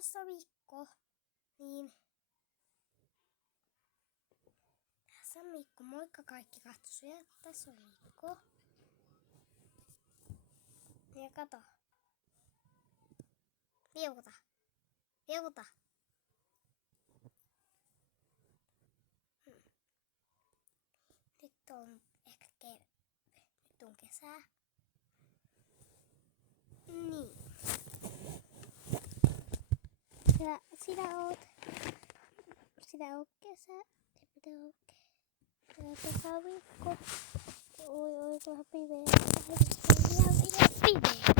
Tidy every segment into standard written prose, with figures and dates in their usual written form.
Tässä on Mikko. Niin. Tässä on Mikko. Moikka kaikki katsojat. Tässä on Mikko. Ja kato. Liukuta. Liukuta. Nyt on ehkä nyt on kesää. Niin. Sinä oot kesä. Tässä on Mikko. Oi, tuohan pimeä. Ihan pimeä.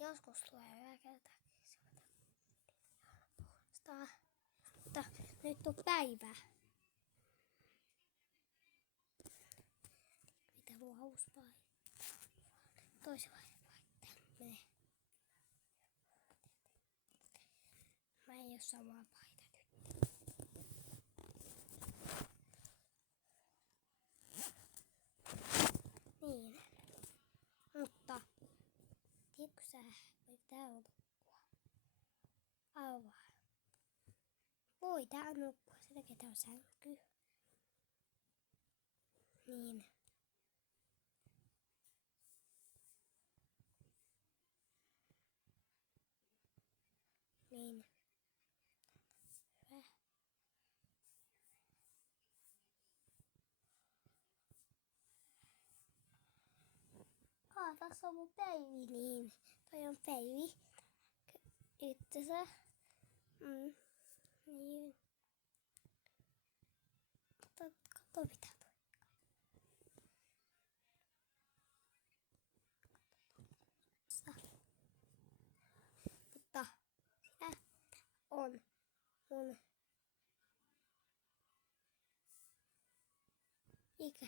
Joskus tulee yökerta. Mutta nyt on päivä. Mitä luovuspaa? Toisen vaihteen. Mene. Mä en oo samaa paita nyt. Niin. Mutta tiedätkö sä, mitä on nukkua? Avaa. Voi tää nukkua, sitä ketä on sänky. Niin. Niin. Hyvä. Tässä on mun Päivi, niin. Toi on Päivi. Itsensä. Niin. Kato mitä toi. Mutta sitä on mun ikä.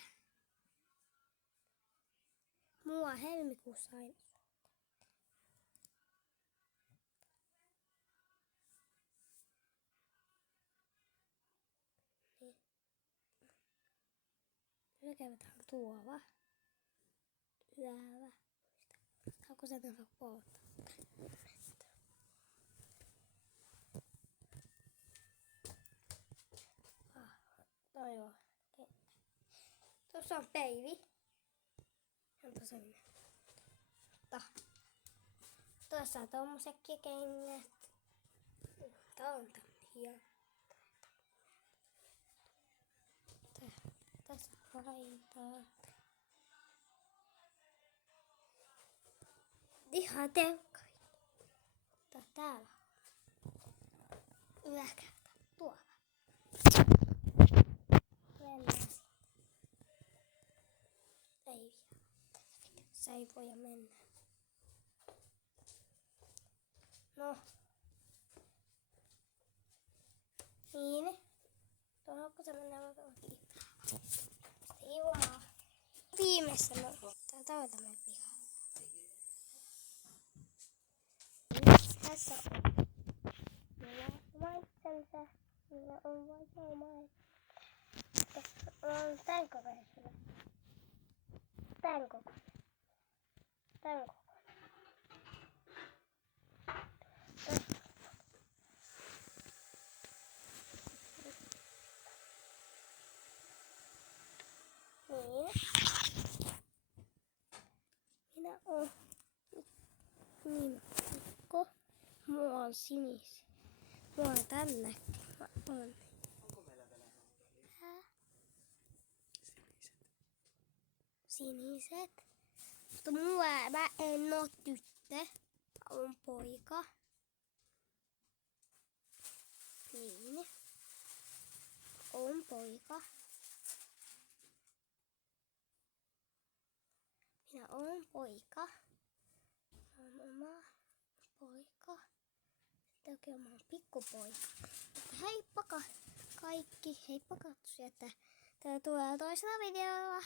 Mua helmikuussa aina. Niin. Yökäytetään tuova. Yäävä. Saako se tämän polttaa? No joo. Tuossa on Päivi. Tuossa minä. Tuossa on tommosetkin kengät. Tää on tämmönen hieno. Tässä on paitaa. Ihan telkkari. Täällä on yökerta. Tuolla. Mennään. Ei vielä. Se ei voi mennä. No. Niin. Tuohonko se mennään oikein? Ilmaa. Viimeistä täältä on tämmönen piha. Tässä on. Meillä on itsensä. Meillä on vaikka oma itsensä. On tän kokoisena. Tän kokoinen. Tän kokoinen. Niin. Minä oon Mikko. Mua on sinis. Mua on tänne. Onko meillä vielä Siniset. Mutta mä en oo tyttö. On poika. Niin. On poika. Minä olen poika. Mä oon oma poika. Sitten mä oon pikkupoika. Mutta heippa kaikki. Heippa katsojat. Tää tulee toisella videolla.